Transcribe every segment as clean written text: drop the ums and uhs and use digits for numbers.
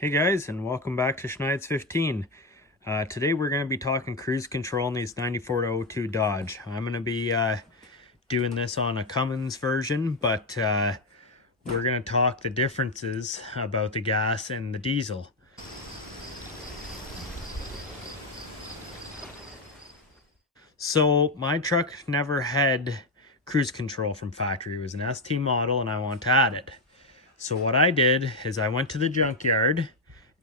Hey guys, and welcome back to Schneid's 15. Today we're going to be talking cruise control in these 94-02 Dodge. I'm going to be doing this on a Cummins version, but we're going to talk the differences about the gas and the diesel. So my truck never had cruise control from factory. It was an ST model and I want to add it. So what I did is I went to the junkyard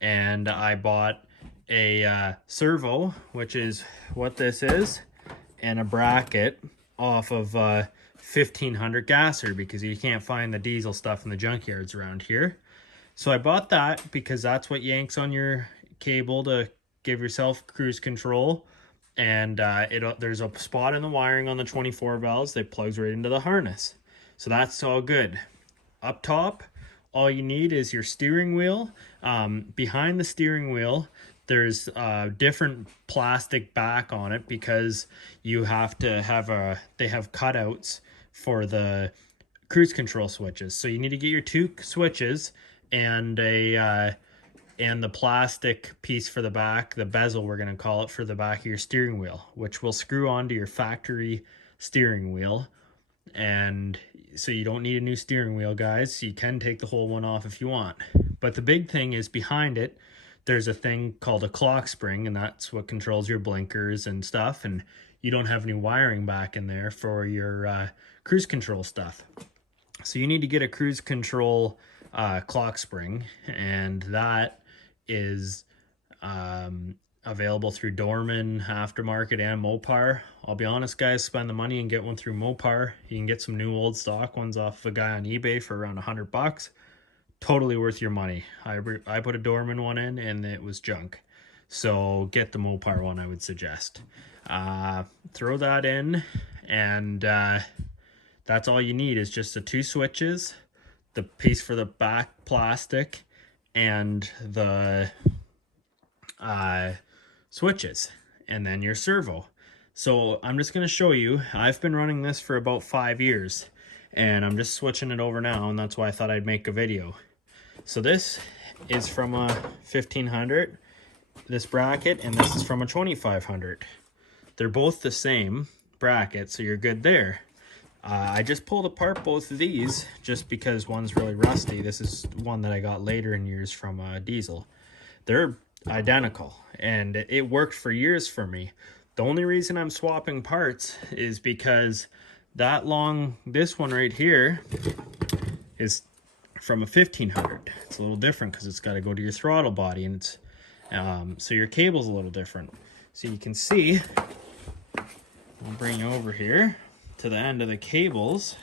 and I bought a servo, which is what this is, and a bracket off of 1500 gasser because you can't find the diesel stuff in the junkyards around here. So I bought that because that's what yanks on your cable to give yourself cruise control. And there's a spot in the wiring on the 24 valves that plugs right into the harness. So that's all good. Up top, all you need is your steering wheel. Behind the steering wheel, there's different plastic back on it because you have to have they have cutouts for the cruise control switches. So you need to get your two switches and and the plastic piece for the back, the bezel we're going to call it, for the back of your steering wheel, which will screw onto your factory steering wheel. And so you don't need a new steering wheel, guys. You can take the whole one off if you want. But the big thing is behind it, there's a thing called a clock spring, and that's what controls your blinkers and stuff. And you don't have any wiring back in there for your cruise control stuff. So you need to get a cruise control clock spring, and that is available through Dorman Aftermarket and Mopar. I'll be honest, guys, spend the money and get one through Mopar. You can get some new old stock ones off of a guy on eBay for around $100. Totally worth your money. I put a Dorman one in and it was junk. So get the Mopar one, I would suggest. Throw that in, and that's all you need is just the two switches, the piece for the back plastic, and the switches, and then your servo. So I'm just going to show you. I've been running this for about 5 years, and I'm just switching it over now, and that's why I thought I'd make a video. So this is from a 1500, this bracket, and this is from a 2500. They're both the same bracket, so you're good there. I just pulled apart both of these just because one's really rusty. This is one that I got later in years from diesel. They're identical, and it worked for years for me. The only reason I'm swapping parts is because this one right here is from a 1500. It's a little different because it's got to go to your throttle body, and it's so your cable's a little different. So you can see, I'll bring you over here to the end of the cables.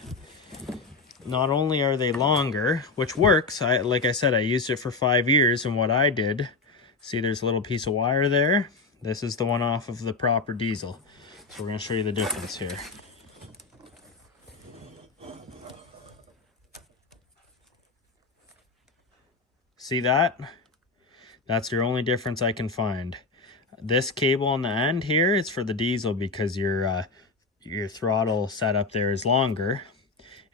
Not only are they longer, which works, like I said, I used it for 5 years, and what I did, see there's a little piece of wire there. This is the one off of the proper diesel. So we're going to show you the difference here. See that? That's your only difference I can find. This cable on the end here is for the diesel because your throttle setup there is longer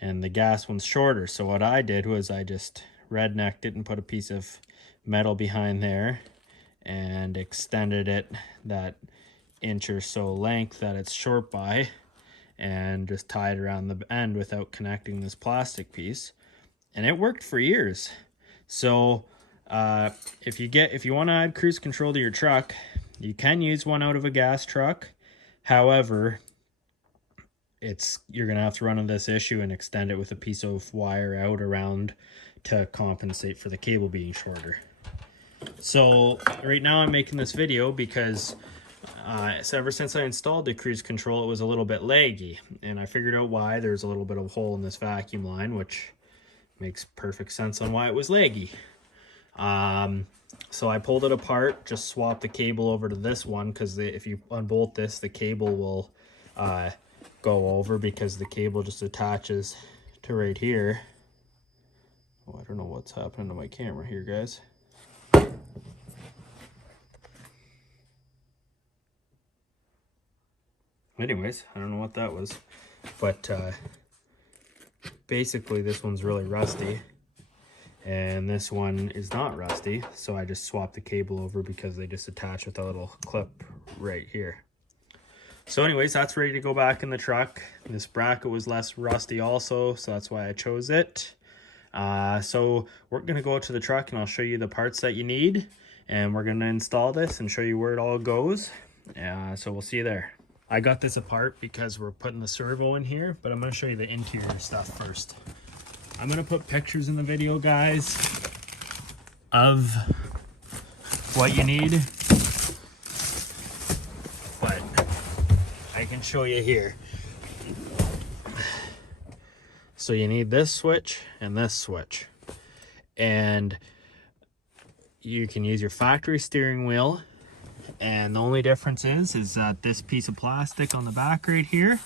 and the gas one's shorter. So what I did was I just rednecked it and put a piece of metal behind there and extended it that inch or so length that it's short by, and just tied around the end without connecting this plastic piece, and it worked for years. So if you want to add cruise control to your truck, you can use one out of a gas truck. However, you're gonna have to run into this issue and extend it with a piece of wire out around to compensate for the cable being shorter. So right now I'm making this video because so ever since I installed the cruise control, it was a little bit laggy, and I figured out why. There's a little bit of a hole in this vacuum line, which makes perfect sense on why it was laggy. So I pulled it apart, just swapped the cable over to this one, because if you unbolt this, the cable will go over, because the cable just attaches to right here. Oh, I don't know what's happening to my camera here, guys. Anyways, I don't know what that was, but basically this one's really rusty, And this one is not rusty, so I just swapped the cable over because they just attach with a little clip right here. So anyways, that's ready to go back in the truck. This bracket was less rusty also, so that's why I chose it. So we're gonna go out to the truck and I'll show you the parts that you need, and we're gonna install this and show you where it all goes. So we'll see you there. I got this apart because we're putting the servo in here, but I'm gonna show you the interior stuff first. I'm gonna put pictures in the video, guys, of what you need, but I can show you here. So you need this switch and this switch, and you can use your factory steering wheel, and the only difference is that this piece of plastic on the back right here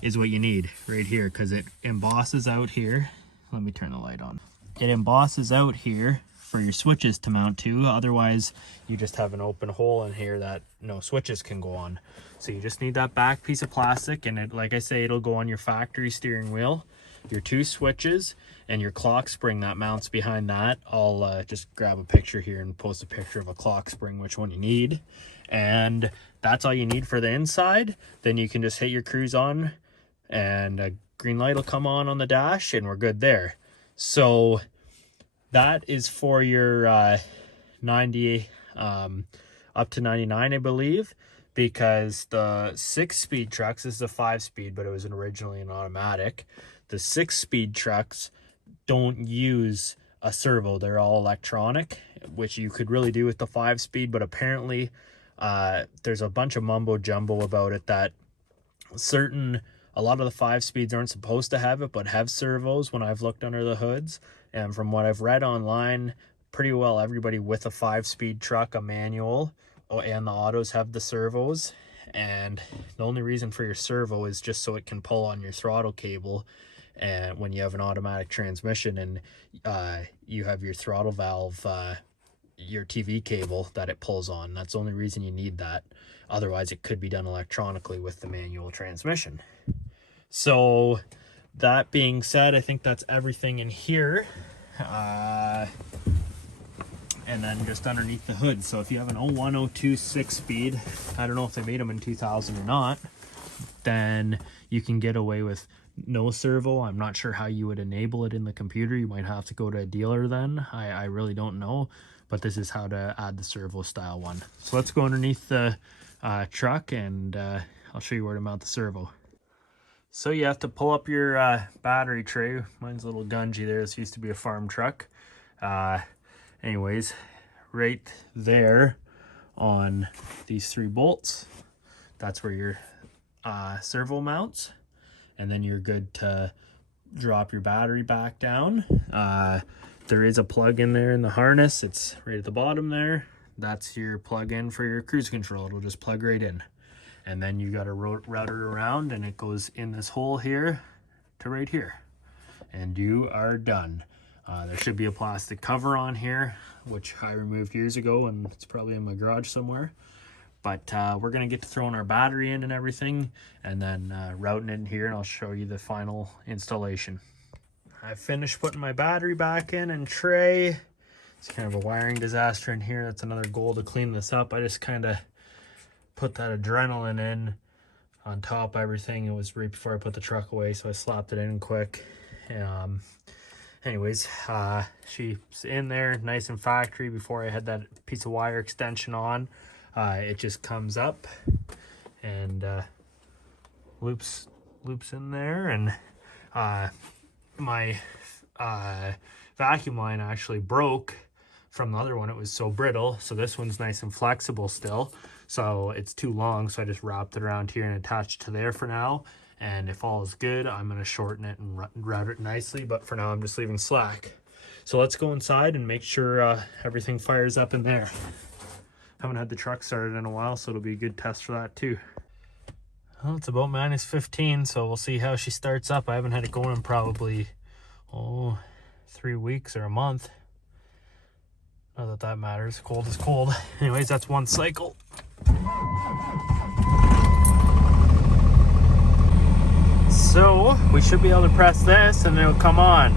is what you need right here, because it embosses out here. Let me turn the light on. It embosses out here for your switches to mount to. Otherwise, you just have an open hole in here that no switches can go on. So you just need that back piece of plastic, and it, like I say, it'll go on your factory steering wheel, your two switches, and your clock spring that mounts behind that. I'll just grab a picture here and post a picture of a clock spring, which one you need. And that's all you need for the inside. Then you can just hit your cruise on, and a green light will come on the dash, and we're good there. So that is for your 90 up to 99, I believe, because the 6-speed trucks, this is a 5-speed, but it was originally an automatic. The 6-speed trucks don't use a servo. They're all electronic, which you could really do with the 5-speed, but apparently there's a bunch of mumbo jumbo about it that a lot of the 5-speeds aren't supposed to have it, but have servos when I've looked under the hoods. And from what I've read online, pretty well everybody with a 5-speed truck, a manual, and the autos have the servos. And the only reason for your servo is just so it can pull on your throttle cable, and when you have an automatic transmission and you have your throttle valve, your TV cable that it pulls on. That's the only reason you need that. Otherwise, it could be done electronically with the manual transmission. So that being said, I think that's everything in here. And then just underneath the hood. So if you have an 01, 02 6-speed, I don't know if they made them in 2000 or not, then you can get away with no servo. I'm not sure how you would enable it in the computer. You might have to go to a dealer then. I really don't know, but this is how to add the servo style one. So let's go underneath the truck, and I'll show you where to mount the servo. So you have to pull up your battery tray. Mine's a little gungy there. This used to be a farm truck. Anyways, right there on these 3 bolts, that's where your servo mounts, and then you're good to drop your battery back down. There is a plug in there in the harness. It's right at the bottom there. That's your plug in for your cruise control. It'll just plug right in. And then you got to route it around, and it goes in this hole here to right here. And you are done. There should be a plastic cover on here, which I removed years ago, and it's probably in my garage somewhere. But we're going to get to throwing our battery in and everything, and then routing it in here, and I'll show you the final installation. I finished putting my battery back in and tray. It's kind of a wiring disaster in here. That's another goal to clean this up. I just kind of put that adrenaline in on top of everything. It was right before I put the truck away, so I slapped it in quick. Anyways, she's in there nice and factory. Before I had that piece of wire extension on, it just comes up and loops in there. And my vacuum line actually broke from the other one. It was so brittle, so this one's nice and flexible still. So it's too long, so I just wrapped it around here and attached to there for now. And if all is good, I'm going to shorten it and route it nicely. But for now, I'm just leaving slack. So let's go inside and make sure everything fires up in there. Haven't had the truck started in a while, so it'll be a good test for that too. Well, it's about -15, so we'll see how she starts up. I haven't had it going in probably 3 weeks or a month. Not that matters. Cold is cold. Anyways, that's one cycle. So we should be able to press this and it'll come on.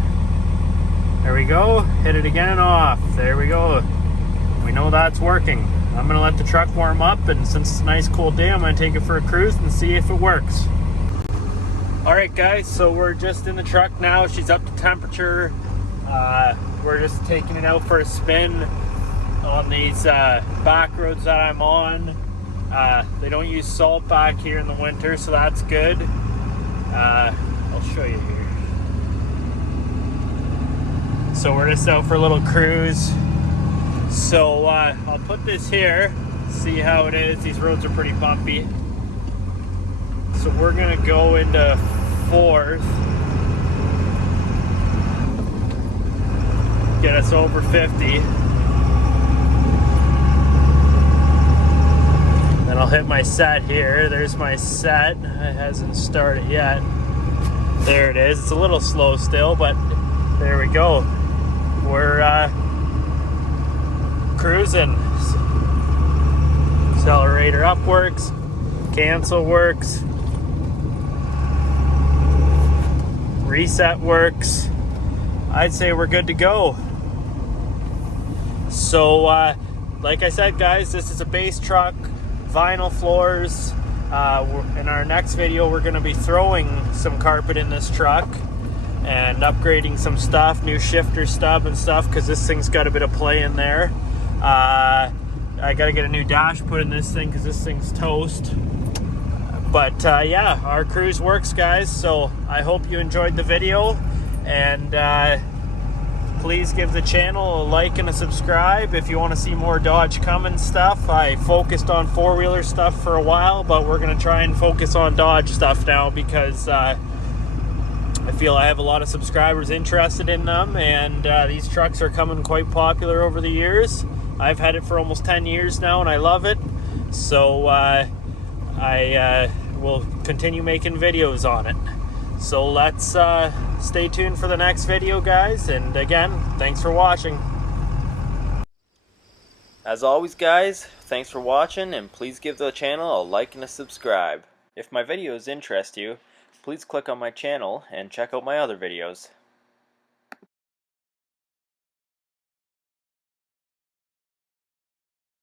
There we go. Hit it again and off. There we go. We know that's working. I'm gonna let the truck warm up, and since it's a nice cold day, I'm gonna take it for a cruise and see if it works. Alright guys, so we're just in the truck now. She's up to temperature. We're just taking it out for a spin on these back roads that I'm on. They don't use salt back here in the winter, so that's good. I'll show you here. So we're just out for a little cruise. So I'll put this here, see how it is. These roads are pretty bumpy. So we're gonna go into 4th. Get us over 50. Then I'll hit my set here. There's my set. It hasn't started yet. There it is. It's a little slow still, but there we go. We're cruising. Accelerator up works. Cancel works. Reset works. I'd say we're good to go. So, like I said, guys, this is a base truck, vinyl floors. In our next video, we're going to be throwing some carpet in this truck and upgrading some stuff, new shifter stub and stuff, because this thing's got a bit of play in there. I got to get a new dash put in this thing because this thing's toast. But yeah, our cruise works, guys. So I hope you enjoyed the video, and please give the channel a like and a subscribe if you want to see more Dodge Cummins stuff. I focused on four-wheeler stuff for a while, but we're going to try and focus on Dodge stuff now because I feel I have a lot of subscribers interested in them, and these trucks are coming quite popular over the years. I've had it for almost 10 years now, and I love it. So I will continue making videos on it. So let's stay tuned for the next video, guys. And again, thanks for watching. As always, guys, thanks for watching, and please give the channel a like and a subscribe. If my videos interest you, please click on my channel and check out my other videos.